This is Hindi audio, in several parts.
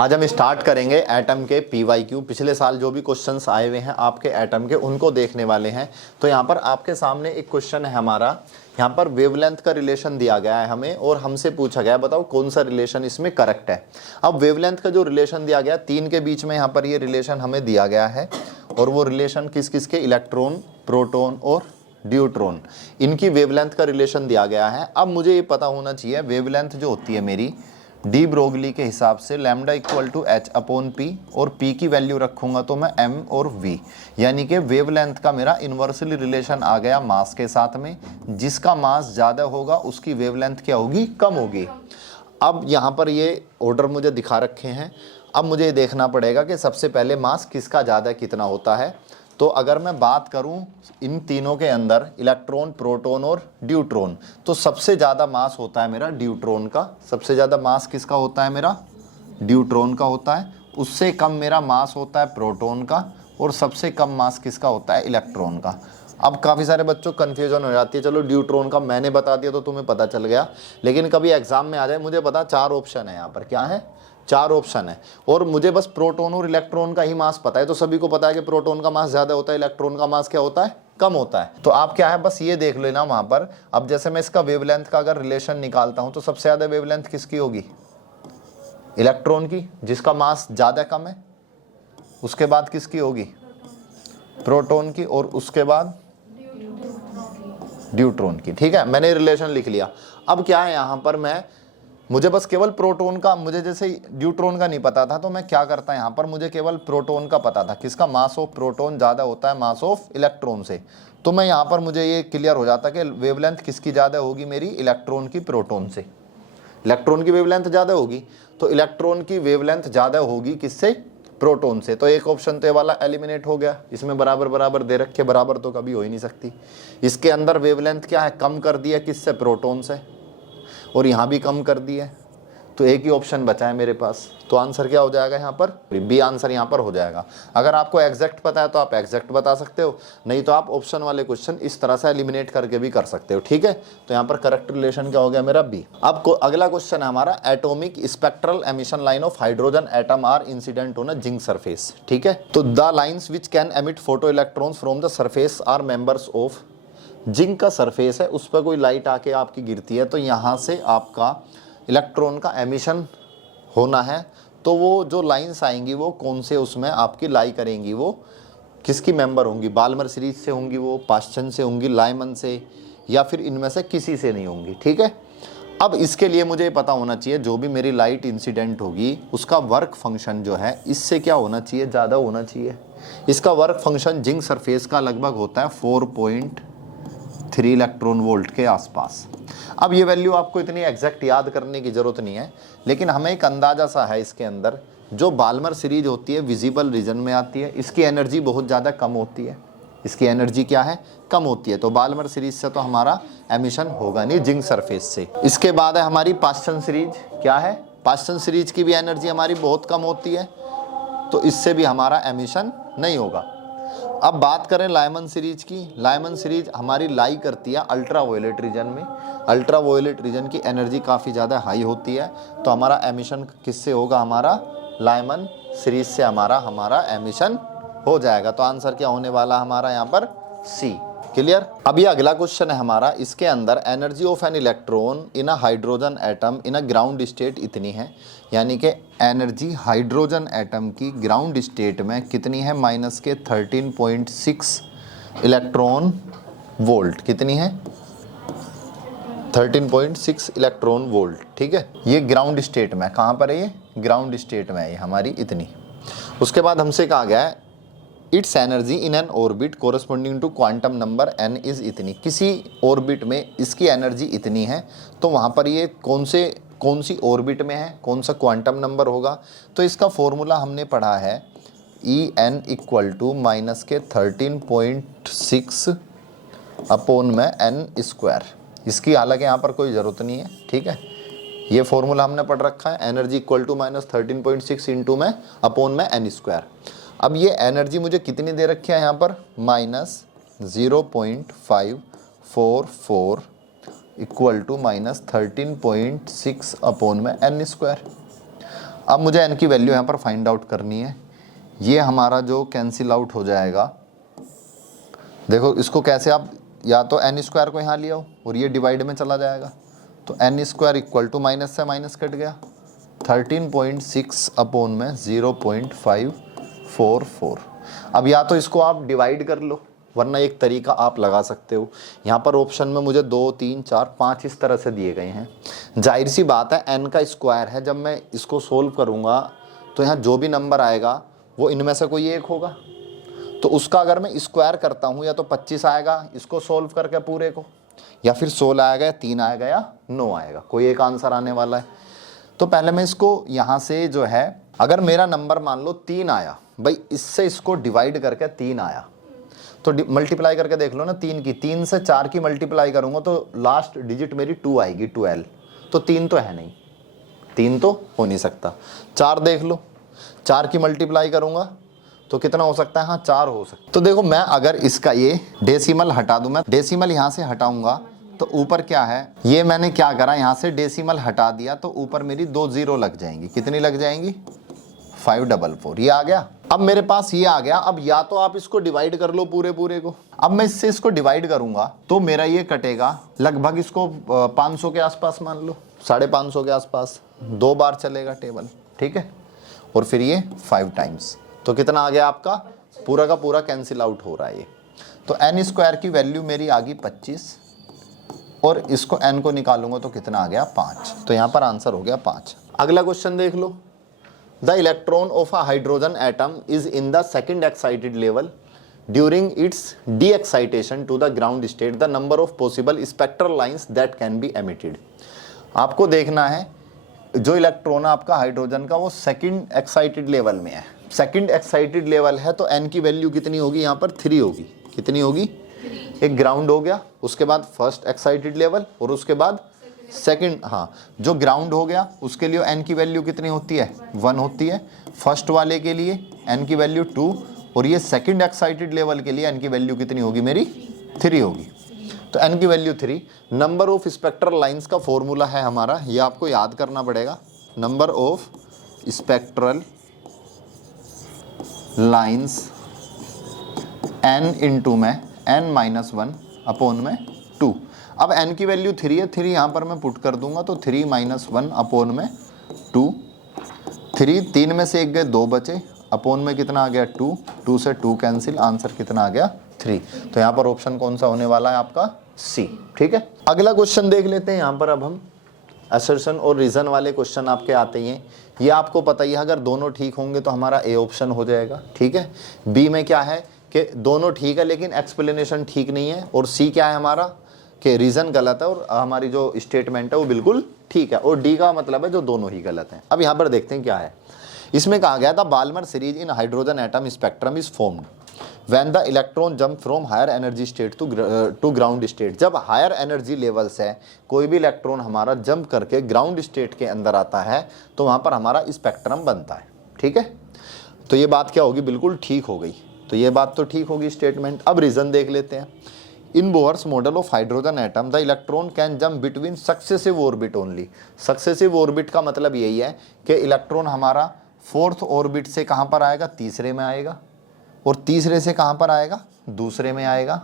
आज हम स्टार्ट करेंगे एटम के PYQ। पिछले साल जो भी क्वेश्चंस आए हुए हैं आपके एटम के, उनको देखने वाले हैं। तो यहाँ पर आपके सामने एक क्वेश्चन है हमारा, यहाँ पर वेवलेंथ का रिलेशन दिया गया है हमें और हमसे पूछा गया है बताओ कौन सा रिलेशन इसमें करेक्ट है। अब वेवलेंथ का जो रिलेशन दिया गया, तीन के बीच में यहाँ पर ये रिलेशन हमें दिया गया है और वो रिलेशन किस किस के, इलेक्ट्रॉन, प्रोटॉन और ड्यूट्रॉन, इनकी वेवलेंथ का रिलेशन दिया गया है। अब मुझे ये पता होना चाहिए वेवलेंथ जो होती है मेरी डी ब्रोगली के हिसाब से lambda equal to H upon P, और पी की वैल्यू रखूंगा तो मैं एम और वी, यानी कि वेवलेंथ का मेरा इन्वर्सली रिलेशन आ गया मास के साथ में। जिसका मास ज़्यादा होगा उसकी वेवलेंथ क्या होगी, कम होगी। अब यहाँ पर ये ऑर्डर मुझे दिखा रखे हैं। अब मुझे ये देखना पड़ेगा कि सबसे पहले मास किसका ज़्यादा कितना होता है। तो अगर मैं बात करूं इन तीनों के अंदर इलेक्ट्रॉन, प्रोटॉन और ड्यूट्रॉन, तो सबसे ज़्यादा मास होता है मेरा ड्यूट्रॉन का। सबसे ज़्यादा मास किसका होता है, मेरा ड्यूट्रॉन का होता है। उससे कम मेरा मास होता है प्रोटॉन का, और सबसे कम मास किसका होता है, इलेक्ट्रॉन का। अब काफ़ी सारे बच्चों को कन्फ्यूजन हो जाती है। चलो ड्यूट्रॉन का मैंने बता दिया तो तुम्हें पता चल गया, लेकिन कभी एग्जाम में आ जाए, मुझे पता 4 ऑप्शन है यहाँ पर, क्या है, 4 ऑप्शन है, और मुझे बस प्रोटॉन और इलेक्ट्रॉन का ही मास पता है। तो सभी को पता है कि प्रोटॉन का मास ज़्यादा होता है, इलेक्ट्रॉन का मास क्या होता है, कम होता है। तो आप क्या है, बस ये देख लेना वहाँ पर। अब जैसे मैं इसका वेवलेंथ का अगर रिलेशन निकालता हूँ तो सबसे ज़्यादा वेवलेंथ किसकी होगी, इलेक्ट्रॉन की, जिसका मास ज़्यादा कम है। उसके बाद किसकी होगी, प्रोटॉन की, और उसके बाद ड्यूट्रॉन की। ठीक है, मैंने रिलेशन लिख लिया। अब क्या है यहाँ पर, मुझे बस केवल प्रोटॉन का, मुझे जैसे ड्यूट्रॉन का नहीं पता था, तो मैं क्या करता यहाँ पर, मुझे केवल प्रोटॉन का पता था, किसका मास ऑफ प्रोटॉन ज़्यादा होता है मास ऑफ इलेक्ट्रॉन से। तो मैं यहाँ पर मुझे ये क्लियर हो जाता कि वेवलेंथ किसकी ज़्यादा होगी, मेरी इलेक्ट्रॉन की प्रोटॉन से। इलेक्ट्रॉन की वेवलेंथ ज़्यादा होगी, तो इलेक्ट्रॉन की वेवलेंथ ज़्यादा होगी किससे, प्रोटॉन से। तो एक ऑप्शन तो ये वाला एलिमिनेट हो गया। इसमें बराबर बराबर दे रखे, बराबर तो कभी हो ही नहीं सकती। इसके अंदर वेवलेंथ क्या है, कम कर दिया किससे, प्रोटॉन से, और यहाँ भी कम कर दी है। तो एक ही ऑप्शन बचा है मेरे पास। तो आंसर क्या हो जाएगा यहाँ पर, बी आंसर यहाँ पर हो जाएगा। अगर आपको एग्जैक्ट पता है तो आप एग्जैक्ट बता सकते हो, नहीं तो आप ऑप्शन वाले क्वेश्चन इस तरह से एलिमिनेट करके भी कर सकते हो। ठीक है, तो यहाँ पर करेक्ट रिलेशन क्या हो गया मेरा, बी। अब अगला क्वेश्चन है हमारा, atomic spectral emission line of hydrogen atom are incident on a zinc surface. ठीक है, तो the lines which can emit photo electrons from the surface are members of, zinc का सरफेस है, उस पर कोई लाइट आके आपकी गिरती है, तो यहाँ से आपका इलेक्ट्रॉन का एमिशन होना है। तो वो जो लाइंस आएंगी वो कौन से उसमें आपकी लाई करेंगी, वो किसकी मेंबर होंगी, बाल्मर सीरीज से होंगी, वो पास्चन से होंगी, लाइमन से, या फिर इनमें से किसी से नहीं होंगी। ठीक है, अब इसके लिए मुझे पता होना चाहिए जो भी मेरी लाइट इंसिडेंट होगी उसका वर्क फंक्शन जो है इससे क्या होना चाहिए, ज़्यादा होना चाहिए। इसका वर्क फंक्शन जिंक सरफेस का लगभग होता है 4.3 इलेक्ट्रॉन वोल्ट के आसपास। अब ये वैल्यू आपको इतनी एग्जैक्ट याद करने की ज़रूरत नहीं है, लेकिन हमें एक अंदाज़ा सा है इसके अंदर। जो बाल्मर सीरीज होती है विजिबल रीजन में आती है, इसकी एनर्जी बहुत ज़्यादा कम होती है। इसकी एनर्जी क्या है, कम होती है। तो बाल्मर सीरीज से तो हमारा एमिशन होगा नहीं जिंक सरफेस से। इसके बाद है हमारी पास्चन सीरीज। क्या है, पास्चन सीरीज की भी एनर्जी हमारी बहुत कम होती है, तो इससे भी हमारा एमिशन नहीं होगा। अब बात करें लाइमन सीरीज की। लाइमन सीरीज हमारी लाई करती है अल्ट्रा वायलेट रीजन में। अल्ट्रा वायलेट रीजन की एनर्जी काफ़ी ज़्यादा हाई होती है, तो हमारा एमिशन किससे होगा, हमारा लाइमन सीरीज से हमारा एमिशन हो जाएगा। तो आंसर क्या होने वाला हमारा यहाँ पर, सी। क्लियर। अभी अगला क्वेश्चन है हमारा, इसके अंदर energy of an electron in a hydrogen atom in a ground state इतनी है, यानी कि एनर्जी हाइड्रोजन एटम की ग्राउंड स्टेट में कितनी है, -13.6 इलेक्ट्रॉन वोल्ट। कितनी है, 13.6 इलेक्ट्रॉन वोल्ट। ठीक है, ये ग्राउंड स्टेट में, कहाँ पर है ये, ग्राउंड स्टेट में है ये हमारी इतनी। उसके बाद हमसे कहा गया है its energy in an orbit corresponding to quantum number n is इतनी। किसी ऑर्बिट में इसकी एनर्जी इतनी है, तो वहाँ पर ये कौन सी ऑर्बिट में है, कौन सा क्वांटम नंबर होगा। तो इसका फॉर्मूला हमने पढ़ा है En इक्वल टू -13.6 अपॉन में n²। इसकी हालांकि यहाँ पर कोई ज़रूरत नहीं है। ठीक है, ये फॉर्मूला हमने पढ़ रखा है, एनर्जी इक्वल टू -13.6 इंटू में अपॉन में n²। अब ये एनर्जी मुझे कितनी दे रखी है यहाँ पर, -0.544 इक्वल टू -13.6 अपॉन में n²। अब मुझे n की वैल्यू यहाँ पर फाइंड आउट करनी है। ये हमारा जो कैंसिल आउट हो जाएगा, देखो इसको कैसे आप, या तो n स्क्वायर को यहाँ ले आओ और ये डिवाइड में चला जाएगा, तो n square equal to minus से माइनस कट गया, 13.6 अपॉन में 0.544। अब या तो इसको आप डिवाइड कर लो, वरना एक तरीका आप लगा सकते हो। यहाँ पर ऑप्शन में मुझे 2, 3, 4, 5 इस तरह से दिए गए हैं। जाहिर सी बात है n का स्क्वायर है, जब मैं इसको सोल्व करूँगा तो यहाँ जो भी नंबर आएगा वो इनमें से कोई एक होगा। तो उसका अगर मैं स्क्वायर करता हूँ या तो 25 आएगा इसको सोल्व करके पूरे को, या फिर 16 आएगा, या 3 आएगा, या 9 आएगा, कोई एक आंसर आने वाला है। तो पहले मैं इसको यहाँ से जो है, अगर मेरा नंबर मान लो 3 आया, भाई इससे इसको डिवाइड करके 3 आया, तो मल्टीप्लाई करके देख लो ना, 3 से 4 की मल्टीप्लाई करूँगा तो लास्ट डिजिट मेरी 2 आएगी, 12। तो 3 तो है नहीं, 3 तो हो नहीं सकता। 4 देख लो, 4 की मल्टीप्लाई करूँगा तो कितना हो सकता है, हाँ 4 हो सकता है। तो देखो मैं अगर इसका ये डेसिमल हटा दूँ, मैं डेसिमल यहाँ से हटाऊँगा तो ऊपर क्या है, ये मैंने क्या करा, यहाँ से डेसिमल हटा दिया तो ऊपर मेरी 2 0 लग जाएंगी। कितनी लग जाएंगी, 544। ये आ गया। अब मेरे पास ये आ गया। अब या तो आप इसको डिवाइड कर लो पूरे को। अब मैं इससे इसको डिवाइड करूंगा तो मेरा ये कटेगा लगभग, इसको 500 के आसपास मान लो, 550 के आसपास, 2 बार चलेगा टेबल, ठीक है। और फिर ये 5 टाइम्स, तो कितना आ गया आपका, पूरा का पूरा कैंसिल आउट हो रहा है ये। तो n स्क्वायर की वैल्यू मेरी आ गई 25, और इसको n को निकालूंगा तो कितना आ गया, 5। तो यहाँ पर आंसर हो गया 5। अगला क्वेश्चन देख लो। The electron of a hydrogen atom is in the second excited level during its de excitation to the ground state, the number of possible spectral lines that can be emitted. आपको देखना है जो इलेक्ट्रॉन आपका हाइड्रोजन का वो सेकंड एक्साइटेड लेवल में है। सेकंड एक्साइटेड लेवल है तो n की वैल्यू कितनी होगी, यहाँ पर 3 होगी। कितनी होगी, एक ग्राउंड हो गया, उसके बाद फर्स्ट एक्साइटेड लेवल, और उसके बाद सेकंड, हाँ जो ग्राउंड हो गया उसके लिए n की वैल्यू कितनी होती है, 1 होती है। फर्स्ट वाले के लिए n की वैल्यू 2, और ये सेकंड एक्साइटेड लेवल के लिए n की वैल्यू कितनी होगी, मेरी 3 होगी। तो n की value 3। Number of spectral lines का फॉर्मूला है हमारा, ये आपको याद करना पड़ेगा। Number of spectral lines n into में n-1 अपॉन में 2। अब n की वैल्यू 3 है, 3 यहाँ पर मैं पुट कर दूंगा तो 3-1 अपॉन में 2। 3 में से 1 गए, 2 बचे, अपॉन में कितना आ गया, 2 से 2 कैंसिल, आंसर कितना आ गया, 3। तो यहाँ पर ऑप्शन कौन सा होने वाला है आपका, सी, ठीक है। अगला क्वेश्चन देख लेते हैं। यहाँ पर अब हम असर्शन और रीजन वाले क्वेश्चन आपके आते ही हैं। ये आपको पता ही है, अगर दोनों ठीक होंगे तो हमारा ए ऑप्शन हो जाएगा, ठीक है। बी में क्या है कि दोनों ठीक है लेकिन एक्सप्लेनेशन ठीक नहीं है, और सी क्या है हमारा कि रीजन गलत है और हमारी जो स्टेटमेंट है वो बिल्कुल ठीक है, और डी का मतलब है जो दोनों ही गलत हैं। अब यहाँ पर देखते हैं क्या है। इसमें कहा गया था Balmer series in hydrogen atom spectrum is formed when the electron jump from higher energy state to ground state. जब हायर एनर्जी लेवल से कोई भी इलेक्ट्रॉन हमारा जंप करके ग्राउंड स्टेट के अंदर आता है तो वहाँ पर हमारा स्पेक्ट्रम बनता है, ठीक है। तो ये बात क्या होगी, बिल्कुल ठीक हो गई। तो ये बात तो ठीक होगी स्टेटमेंट। अब रीजन देख लेते हैं। In Bohr's model of hydrogen atom the electron can jump between successive orbit only. Successive orbit का मतलब यही है कि इलेक्ट्रॉन हमारा 4th ऑर्बिट से कहाँ पर आएगा, तीसरे में आएगा, और तीसरे से कहाँ पर आएगा, दूसरे में आएगा।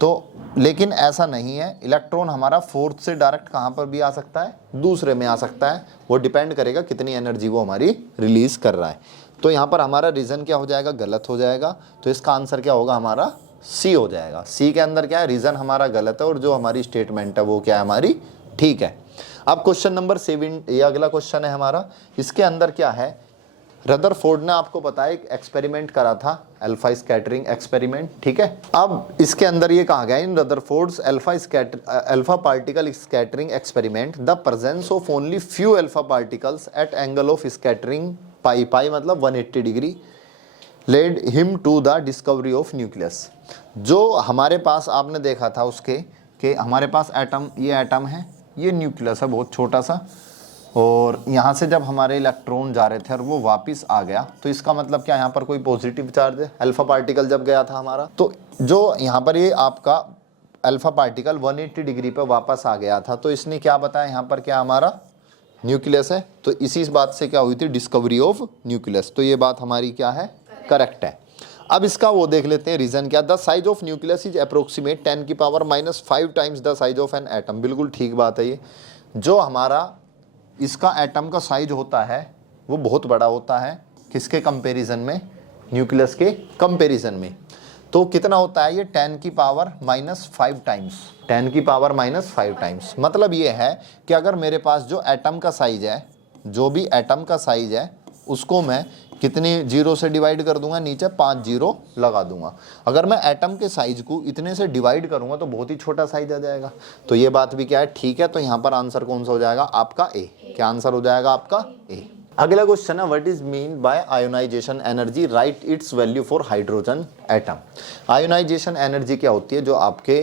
तो लेकिन ऐसा नहीं है, इलेक्ट्रॉन हमारा 4th से डायरेक्ट कहाँ पर भी आ सकता है, दूसरे में आ सकता है। वो डिपेंड करेगा कितनी एनर्जी वो हमारी रिलीज कर रहा है। तो यहाँ पर हमारा रीजन क्या हो जाएगा, गलत हो जाएगा। तो इसका आंसर क्या होगा, हमारा सी हो जाएगा। सी के अंदर क्या है, रीजन हमारा गलत है और जो हमारी स्टेटमेंट है वो क्या है, हमारी ठीक है। अब क्वेश्चन नंबर 7, ये अगला क्वेश्चन है हमारा। इसके अंदर क्या है, रदरफोर्ड ने आपको पता है एक एक्सपेरिमेंट करा था, अल्फा स्कैटरिंग एक्सपेरिमेंट, ठीक है। अब इसके अंदर ये कहा गया, in Rutherford's alpha particle scattering experiment the presence of only few alpha particles at angle of scattering pi मतलब 180 degree led him to the discovery of nucleus. जो हमारे पास आपने देखा था उसके कि हमारे पास एटम, ये एटम है, ये न्यूक्लियस है बहुत छोटा सा, और यहाँ से जब हमारे इलेक्ट्रॉन जा रहे थे और वो वापस आ गया, तो इसका मतलब क्या, यहाँ पर कोई पॉजिटिव चार्ज है। अल्फा पार्टिकल जब गया था हमारा, तो जो यहाँ पर ये आपका अल्फा पार्टिकल 180 डिग्री पर वापस आ गया था, तो इसने क्या बताया, यहाँ पर क्या हमारा न्यूक्लियस है, तो इसी बात से क्या हुई थी, डिस्कवरी ऑफ न्यूक्लियस। तो ये बात हमारी क्या है, करेक्ट है। अब इसका वो देख लेते हैं रीजन क्या, the size of nucleus is approximate 10⁻⁵ times the size of an atom. बिल्कुल ठीक बात है ये, जो हमारा इसका एटम का साइज होता है वो बहुत बड़ा होता है, किसके कंपैरिजन में, न्यूक्लियस के कंपैरिजन में। तो कितना होता है ये, 10⁻⁵ टाइम्स, 10⁻⁵ टाइम्स। मतलब ये है कि अगर मेरे पास जो एटम का साइज है, जो भी एटम का साइज है उसको मैं कितनी जीरो से डिवाइड कर दूंगा, नीचे 5 जीरो लगा दूंगा। अगर मैं एटम के साइज को इतने से डिवाइड करूंगा तो बहुत ही छोटा साइज आ जाएगा। तो ये बात भी क्या है, ठीक है। तो यहाँ पर आंसर कौन सा हो जाएगा आपका ए। क्या आंसर हो जाएगा आपका ए। अगला क्वेश्चन है, what is mean by ionisation energy, right its value for hydrogen atom. Ionisation energy क्या होती है, जो आपके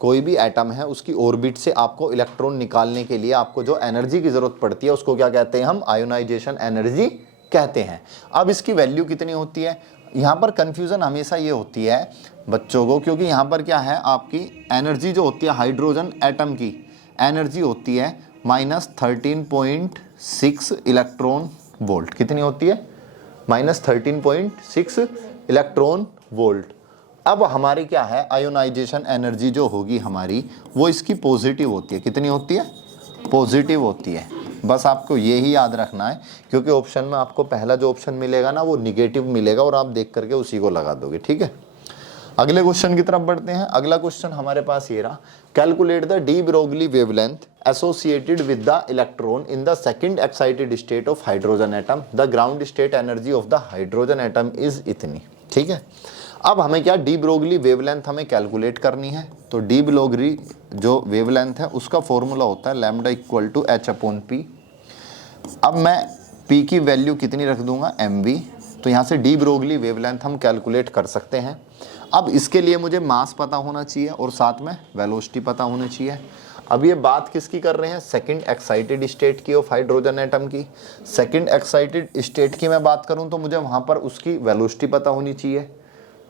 कोई भी एटम है उसकी ऑर्बिट से आपको इलेक्ट्रॉन निकालने के लिए आपको जो एनर्जी की जरूरत पड़ती है उसको क्या कहते हैं हम, आयोनाइजेशन एनर्जी कहते हैं। अब इसकी वैल्यू कितनी होती है, यहाँ पर कंफ्यूजन हमेशा ये होती है बच्चों को, क्योंकि यहाँ पर क्या है, आपकी एनर्जी जो होती है हाइड्रोजन एटम की एनर्जी होती है -13.6 इलेक्ट्रॉन वोल्ट। कितनी होती है, -13.6 इलेक्ट्रॉन वोल्ट। अब हमारी क्या है, आयोनाइजेशन एनर्जी जो होगी हमारी वो इसकी पॉजिटिव होती है। कितनी होती है, पॉजिटिव होती है। बस आपको यही याद रखना है, क्योंकि ऑप्शन में आपको पहला जो ऑप्शन मिलेगा ना वो निगेटिव मिलेगा और आप देख करके उसी को लगा दोगे, ठीक है। अगले क्वेश्चन की तरफ बढ़ते हैं। अगला क्वेश्चन हमारे पास ये रहा, calculate the de Broglie wavelength associated with the electron in the second excited state of hydrogen atom, the ground state energy of the hydrogen atom is इतनी, ठीक है। अब हमें क्या, डी ब्रोगली वेवलेंथ हमें कैलकुलेट करनी है। तो डी ब्रोगली जो वेवलेंथ है उसका फॉर्मूला होता है लैम्डा इक्वल टू h/p। अब मैं p की वैल्यू कितनी रख दूंगा, mv। तो यहाँ से डी ब्रोगली वेवलेंथ हम कैलकुलेट कर सकते हैं। अब इसके लिए मुझे मास पता होना चाहिए और साथ में वेलोसिटी पता होनी चाहिए। अब ये बात किसकी कर रहे हैं, सेकंड एक्साइटेड स्टेट की ऑफ हाइड्रोजन एटम की। सेकंड एक्साइटेड स्टेट की मैं बात करूं तो मुझे वहां पर उसकी वेलोसिटी पता होनी चाहिए,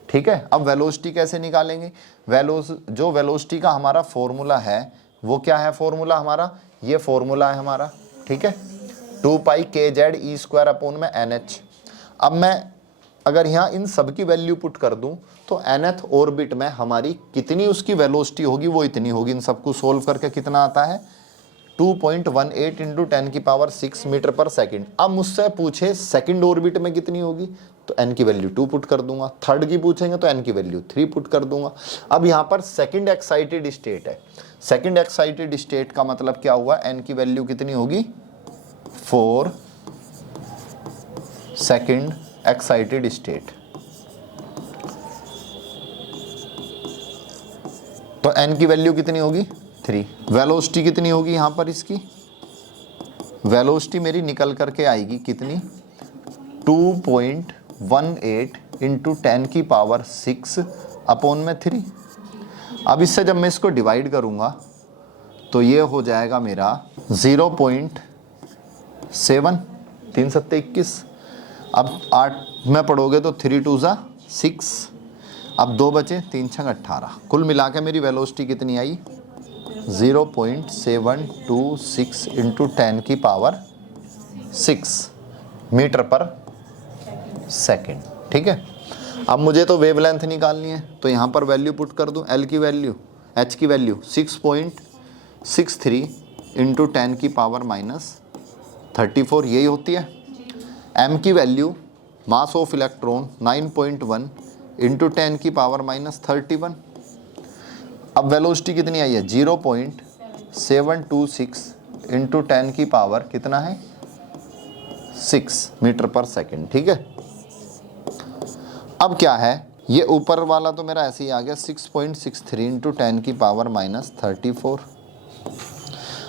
ठीक है। अब वेलोसिटी कैसे निकालेंगे, जो वेलोसिटी का हमारा फॉर्मूला है वो क्या है, फॉर्मूला हमारा ये फॉर्मूला है हमारा, ठीक है, 2πkze²/nh। अब मैं अगर यहाँ इन सब की वैल्यू पुट कर दूं तो nth ऑर्बिट में हमारी कितनी उसकी वेलोसिटी होगी, वो इतनी होगी। इन सबको सोल्व करके कितना आता है, 2.18 × 10⁶ मीटर पर सेकंड। अब मुझसे पूछे सेकंड ऑर्बिट में कितनी होगी, तो n की वैल्यू 2 पुट कर दूंगा। थर्ड की पूछेंगे तो n की वैल्यू 3 पुट कर दूंगा। अब यहाँ पर सेकंड एक्साइटेड स्टेट है, सेकंड एक्साइटेड स्टेट का मतलब क्या हुआ, n की वैल्यू कितनी होगी, 4 सेकंड एक्साइटेड स्टेट। तो n की वैल्यू कितनी होगी, 3। वेलोसिटी कितनी होगी यहाँ पर, इसकी वेलोसिटी मेरी निकल करके आएगी कितनी, 2.18 × 10⁶/3। अब इससे जब मैं इसको डिवाइड करूँगा तो ये हो जाएगा मेरा 0.7, 3 7 21। अब 8 में पढ़ोगे तो 3 2 6, अब 2 बचे, 3 6 18। कुल मिला के मेरी वेलोसिटी कितनी आई, 0.726 × 10⁶ मीटर पर सेकेंड, ठीक है। अब मुझे तो वेवलेंथ निकालनी है, तो यहाँ पर वैल्यू पुट कर दूँ, एल की वैल्यू, एच की वैल्यू 6.63 × 10⁻34 यही होती है। एम की वैल्यू, मास ऑफ इलेक्ट्रॉन 9.1 × 10⁻31। अब वेलोसिटी कितनी आई है, 0.726 × 10⁻, कितना है, 6 मीटर पर सेकेंड, ठीक है। अब क्या है, ये ऊपर वाला तो मेरा ऐसे ही आ गया 6.63 × 10⁻34।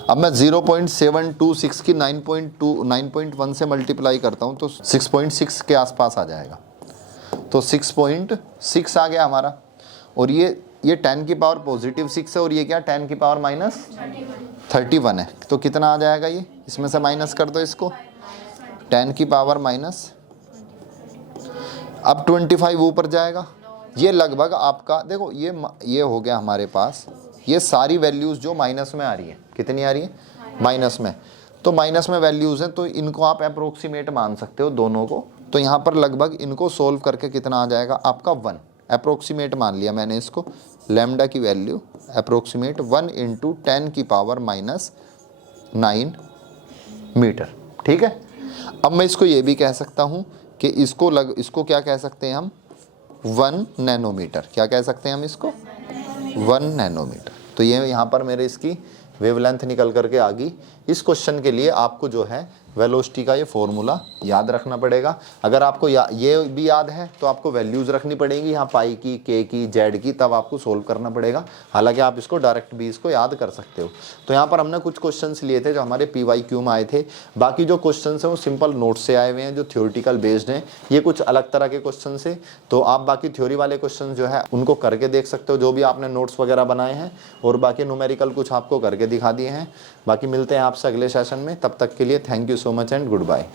अब मैं 0.726 की 9.1 से मल्टीप्लाई करता हूँ तो 6.6 के आसपास आ जाएगा। तो 6.6 आ गया हमारा। और ये 10⁻+6 है और ये क्या 10⁻31 है। तो कितना आ जाएगा ये, इसमें से माइनस कर दो इसको, 10⁻। अब 25 ऊपर जाएगा। ये लगभग आपका देखो ये हो गया हमारे पास, ये सारी वैल्यूज़ जो माइनस में आ रही है, कितनी आ रही है, माइनस में। तो माइनस में वैल्यूज़ हैं तो इनको आप अप्रोक्सीमेट मान सकते हो दोनों को। तो यहाँ पर लगभग इनको सोल्व करके कितना आ जाएगा आपका 1, अप्रोक्सीमेट मान लिया मैंने इसको, लैम्डा की वैल्यू अप्रोक्सीमेट 1 × 10⁻⁹ मीटर। ठीक है। अब मैं इसको ये भी कह सकता हूँ कि इसको क्या कह सकते हैं हम, 1 नैनोमीटर। क्या कह सकते हैं हम इसको, 1 नैनोमीटर। तो ये यहाँ पर मेरे इसकी वेवलेंथ निकल करके आ गई। इस क्वेश्चन के लिए आपको जो है वेलोसिटी का ये फॉर्मूला याद रखना पड़ेगा। अगर आपको ये भी याद है तो आपको वैल्यूज़ रखनी पड़ेंगी यहाँ पाई की, के की, जेड की, तब आपको सोल्व करना पड़ेगा। हालांकि आप इसको डायरेक्ट भी इसको याद कर सकते हो। तो यहाँ पर हमने कुछ क्वेश्चंस लिए थे जो हमारे PYQ में आए थे। बाकी जो क्वेश्चंस हैं वो सिंपल नोट्स से आए हुए हैं जो थ्योरेटिकल बेस्ड हैं। ये कुछ अलग तरह के क्वेश्चन है, तो आप बाकी थ्योरी वाले क्वेश्चन जो है उनको करके देख सकते हो, जो भी आपने नोट्स वगैरह बनाए हैं, और बाकी न्यूमेरिकल कुछ आपको करके दिखा दिए हैं। बाकी मिलते हैं आपसे अगले सेशन में, तब तक के लिए thank you so much and good bye.